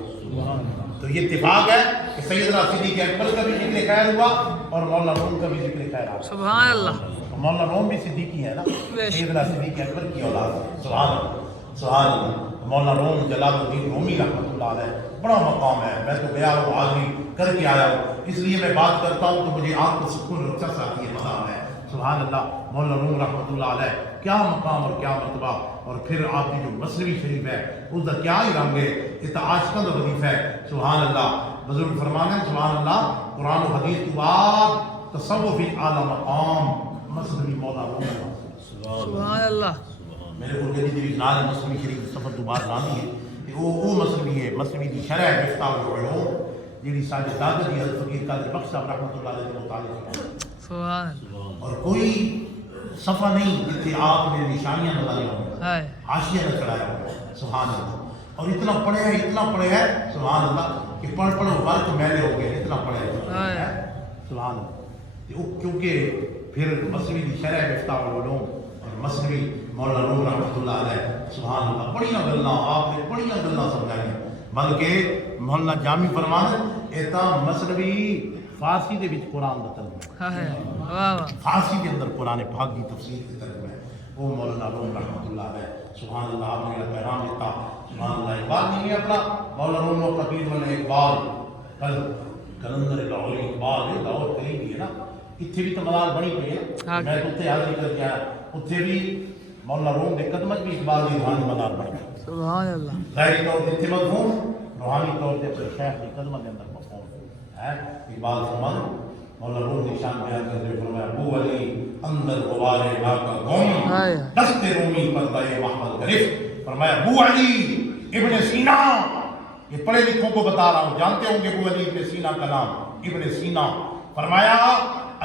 تو یہ اتفاق ہے کہ سیدنا صدیق اکبر کا بھی ذکر خیر ہوا اور مولانا روم کا بھی ذکر خیر ہوا سبحان اللہ مولانا روم بھی صدیقی ہے نا سیدنا صدیق اکبر کی اولاد سبحان اللہ سبحان اللہ مولانا روم جلال الدین رومی رحمۃ اللہ علیہ بڑا مقام ہے میں تو گیا ہوں حاضری کر کے آیا ہوں اس لیے میں بات کرتا ہوں تو مجھے آپ کو سکون رخصت آتی ہے مقام ہے سبحان اللہ مولانا روم رحمۃ اللہ علیہ کیا مقام اور کیا مرتبہ، اور پھر آپ کی جو مصنوی شریف ہے اس کا کیا ہی رنگ ہے، یہ تو عاشقاں کا وظیفہ ہے. سبحان اللہ. بزرگ فرمانے سبحان اللہ قرآن و حدیث کے بعد تصوف اعلیٰ مقام مصنوی مولا روم. سبحان اللہ. میرے کو کہتی تھی نال مصنوی شریف سفر تو بعد لانی ہے کہ وہ مصنوی ہے، مصنوی دی شرح ہے مفتاح العلوم جیڑی ساڈے دادا جی حضرت فقیر قادر بخش صاحب رحمۃ اللہ علیہ کے متعلق. سبحان اللہ. اور کوئی صفحہ نہیں جتنے آپ نے نشانیاں بتائی ہوں، ہائے حاشیہ نہ چڑھایا ہو. سبحان اللہ. اور اتنا پڑھے ہے سبحان اللہ کہ پڑھ ورق میلے ہو گئے، اتنا پڑھے ہے سبحان اللہ. کیونکہ پھر مصنوی دی شرح مفتاح العلوم اور مصنوی مولانا روم رحمۃ اللہ علیہ سبحان اللہ بڑیاں گلاں آپ نے بڑیاں گلاں سمجھائیں، بلکہ مولانا جامی فرمان ایتا مصنوی فارسی دے وچ قرآن دا ترجمہ ہے، واہ واہ، فارسی کے اندر قرآن پاک کی تفسیر کے ترجمہ ہے وہ مولانا روم رحمۃ اللہ علیہ سبحان اللہ. آپ نے پیغام دیتا سبحان اللہ. اقبال نہیں ہے اپنا مولانا روم و قبیر والے اقبال کلندر لاہوری اقبال ہے، لاہور قریب ہے نا، اتنے بھی تو مدار بنی پئی ہے. میں اتنے حاضری کر کے آیا، اتنے بھی مولانا روم کے قدمت بھی اقبال کی روحانی مدار بن گئے. سبحان اللہ. ظاہری طور پر اتنے مفہوم، روحانی طور پر شیخ کی قدمت کے اندر مفہوم ہے. اقبال فرماتے مولانا روم نشان بیان کرتے ہوئے فرمایا ابو علی اندر غبار لا کا گم دست رومی پردہ محمد گرفت. فرمایا ابو علی ابن سینا، یہ پڑھے لکھوں کو بتا رہا ہوں، جانتے ہوں گے ابو علی ابن سینا کا نام ابن سینا. فرمایا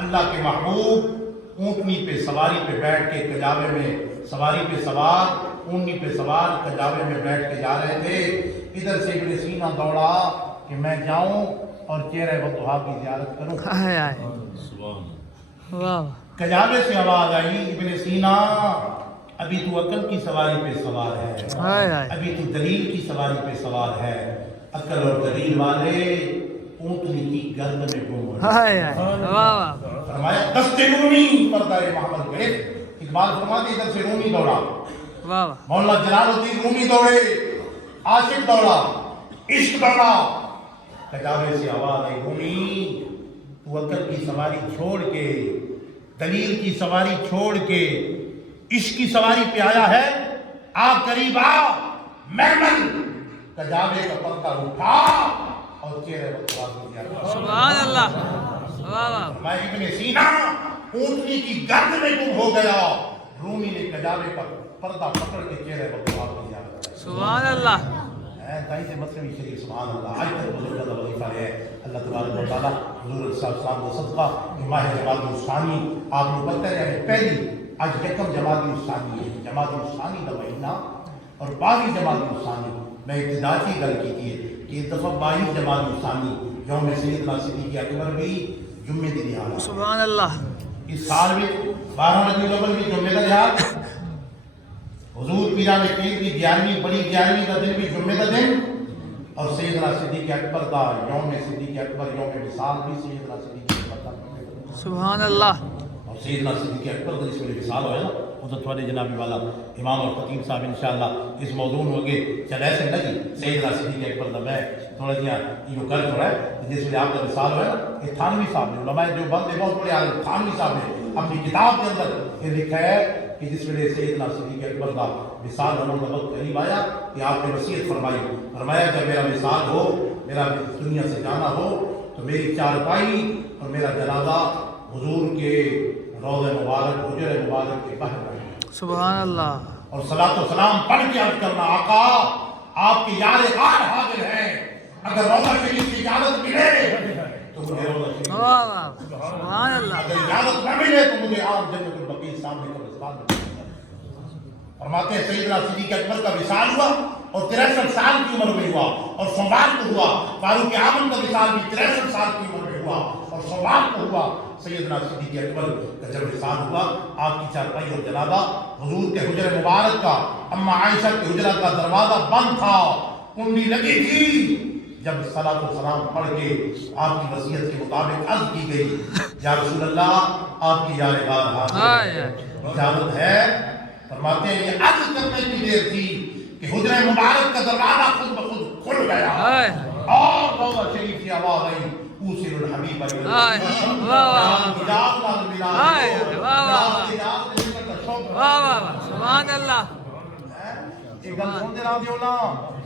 اللہ کے محبوب اونٹنی پہ سواری پہ بیٹھ کے کجاوے میں سواری پہ سوار اونٹنی پہ سوار کجاوے میں بیٹھ کے جا رہے تھے. ادھر سے ابن سینا دوڑا کہ میں جاؤں اور چہرہ بطحا کی زیارت کروں. ہائے ہائے، واہ. کجاوے سے آواز آئی ابن سینا ابھی تو عقل کی سواری پہ سوار ہے، ہائے ہائے، ابھی تو دلیل کی سواری پہ سوار ہے. عقل اور دلیل والے اونٹنی کی گرد میں گم ہوئے. ہائے ہائے، واہ واہ. فرمایا دست رومی پردہ محمد گرفت. اقبال فرماتے ادھر سے رومی دوڑا، واہ واہ. مولانا جلال الدین رومی دوڑے، عاشق دوڑا، عشق دوڑا. کجاوے سے آواز آئی رومی تو عقل کی سواری چھوڑ کے دلیل کی سواری چھوڑ کے عشق کی سواری پہ آیا ہے، آپ قریب آ محمد. کجاوے کا پردہ اٹھا اور چہرے پر سبحان اللہ، واہ واہ. میں ابن سینا اونٹنی کی گرد میں گم ہو گیا. رومی نے کجاوے کا پردہ پکڑ کے چہرے پر دیا. سبحان اللہ. کہیں سے مصنوی شریف سبحان اللہ آج تک بزرگ کا وظیفہ ہے. اللہ تبارک و تعالیٰ حضور صلی اللہ علیہ وسلم کا صدقہ ماہ جماعت الثانی آپ کو پتہ ہے پہلی آج یکم جماعت الثانی ہے، جماعت الثانی کا مہینہ اور 22 جماعت الثانی. میں ابتدا کی گل کی تھی کہ اس دفعہ 22 جماعت الثانی یوم سیدنا صدیق اکبر بھی جمعے کی دہاڑ. سبحان اللہ. اس سال بھی 12 ربیع الاول بھی جمعے کا دہاڑ، حضور پیران پیر کی 11ویں بڑی 11ویں کا دن بھی جمعے کا دن، اور سیدنا صدیق اکبر کا یوم صدیق اکبر یوم وصال بھی سیدنا صدیق اکبر کا. سبحان اللہ. اور سیدنا صدیق اکبر کا جس میں وصال ہوئے نا وہ تو تھوڑے جنابی والا امام اور خطیب صاحب انشاءاللہ اس موضوع ہوگے چلے ایسے نہیں سیدنا صدیق اکبر کا میں تھوڑا جہاں یہ کر تھوڑا ہے جس میں آپ کا وصال ہوئے نا. یہ تھانوی صاحب نے علماء جو بند بہت بڑے عالم تھانوی صاحب نے اپنی کتاب کے اندر یہ لکھا ہے کہ جس ویلے سیدنا صدیق اکبر کا وصال ہونے کا وقت قریب آیا کہ آپ نے وصیت فرمایا جب میرا وصال ہو، میرا دنیا سے جانا ہو تو میری چارپائی اور میرا جنازہ حضور کے روضہ مبارک حجر مبارک کے باہر رہے. سبحان اللہ. اور صلاۃ و سلام پڑھ کے عرض کرنا آقا آپ کے یار غار حاضر ہیں، اگر روضہ شریف کی اجازت ملے تو مجھے روضہ شریف، واہ واہ. سبحان اللہ. اگر اجازت نہ ملے تو مجھے آپ جنت البقیع سامنے قبرستان میں. فرماتے ہیں سیدنا صدیق اکبر کا وصال ہوا اور 63 سال کی عمر میں ہوا اور سوموار کو ہوا. فاروق اعظم کا وصال بھی 63 سال کی عمر میں ہوا اور سوموار کو ہوا. سیدنا صدیق اکبر کا جب وصال ہوا آپ کی چارپائی اور جنازہ حضور کے حجر مبارک کا اما عائشہ کے حجرہ کا دروازہ بند تھا، کنڈی لگی تھی. جب صلاۃ و سلام پڑھ کے آپ کی وصیت کے مطابق عرض کی گئی یا رسول اللہ آپ کی یار غار حاضر اجازت ہے. فرماتے ہیں یہ عرض کرنے کی دیر تھی کہ حجر مبارک کا دروازہ خود بخود کھل گیا اور روضہ شریف کی آواز آئی اوصل الحبیب آئے واہ واہ واہ واہ سبحان اللہ ایک گل سن دے رہا دیو نا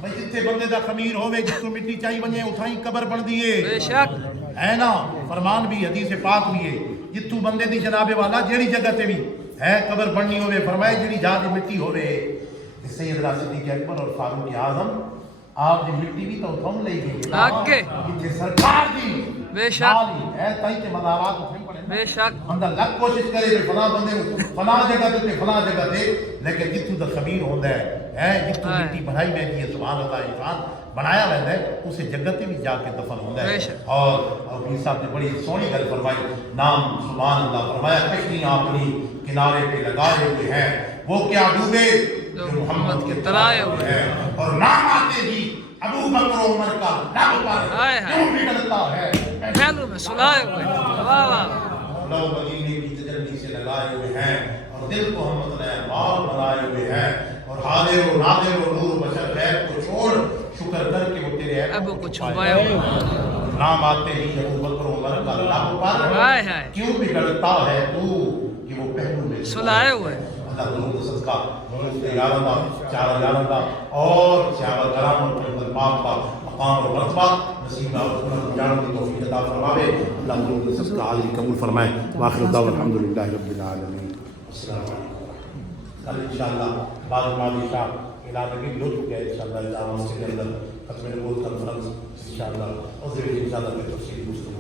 بھئی جتھے بندے دا خمیر ہوے جتھوں مٹی چاہی ونجے اتھاں ہی قبر بن دیے بے شک ہے نا فرمان بھی حدیث پاک بھی ہے جتھوں بندے دی جناب والا جیڑی جگہ تے بھی ہے قبر بننی ہوے فرمایا جیڑی جا دی مٹی ہوے سیدنا صدیق اکبر اور فاروق اعظم آپ دی مٹی بھی تو تھم لے گئی آگے جتھے سرکار دی بے شک ہے تائی تے مزارات اتھاں پڑے بے شک بندہ لگ کوشش کرے کہ فلاں بندے کو فلاں جگہ تے فلاں جگہ تے لیکن جتھوں دا خمیر ہوندا ہے جتھوں مٹی بنائی ویندی ہے سبحان اللہ انسان بنایا ویندا ہے اسے جگہ تے بھی جا کے دفن ہوندا ہے اور پیر صاحب نے بڑی سونی گل فرمائی نام سبحان اللہ فرمایا کشتیاں اپنی کنارے پہ لگائے ہوئے ہیں وہ کیا ڈوبے جو محمد کے تلائے ہوئے ہیں اور نام آتے ہی ابو بکر و عمر کا لب پر کیوں نکلتا ہے پہلو میں سلائے ہوئے واہ واہ لو مدینے کی تجلی سے لگائے ہوئے ہیں اور دل کو ہم اپنے مال بنائے ہوئے ہیں اور حاضر و ناظر و نور بشر غیب کو چھوڑ شکر کر کے وہ تیرے ابو کو چھپایا ہوا نام آتے ہی ابو بکر و عمر کا لب پر کیوں بگڑتا ہے تو کہ وہ پہلو میں سلائے ہوئے اللہ ضرور صدقہ حضور کے یارندہ چارہ یارندہ اور صحابہ کرام اور پیغمبر پاک کا مقام اور مرتبہ نصیب اور جان کی توفیق عطا فرماوے اللہ ضرور صدقہ عالی قبول فرمائے واخر الدعوہ الحمدللہ رب العالمین السلام علیکم کل انشاءاللہ بعد مالی شاہ اعلان نبی ہو چکے ہیں انشاءاللہ جامعہ مسجد کے اندر ختم نبوت کانفرنس انشاءاللہ اور انشاءاللہ پھر تفصیلی گفتگو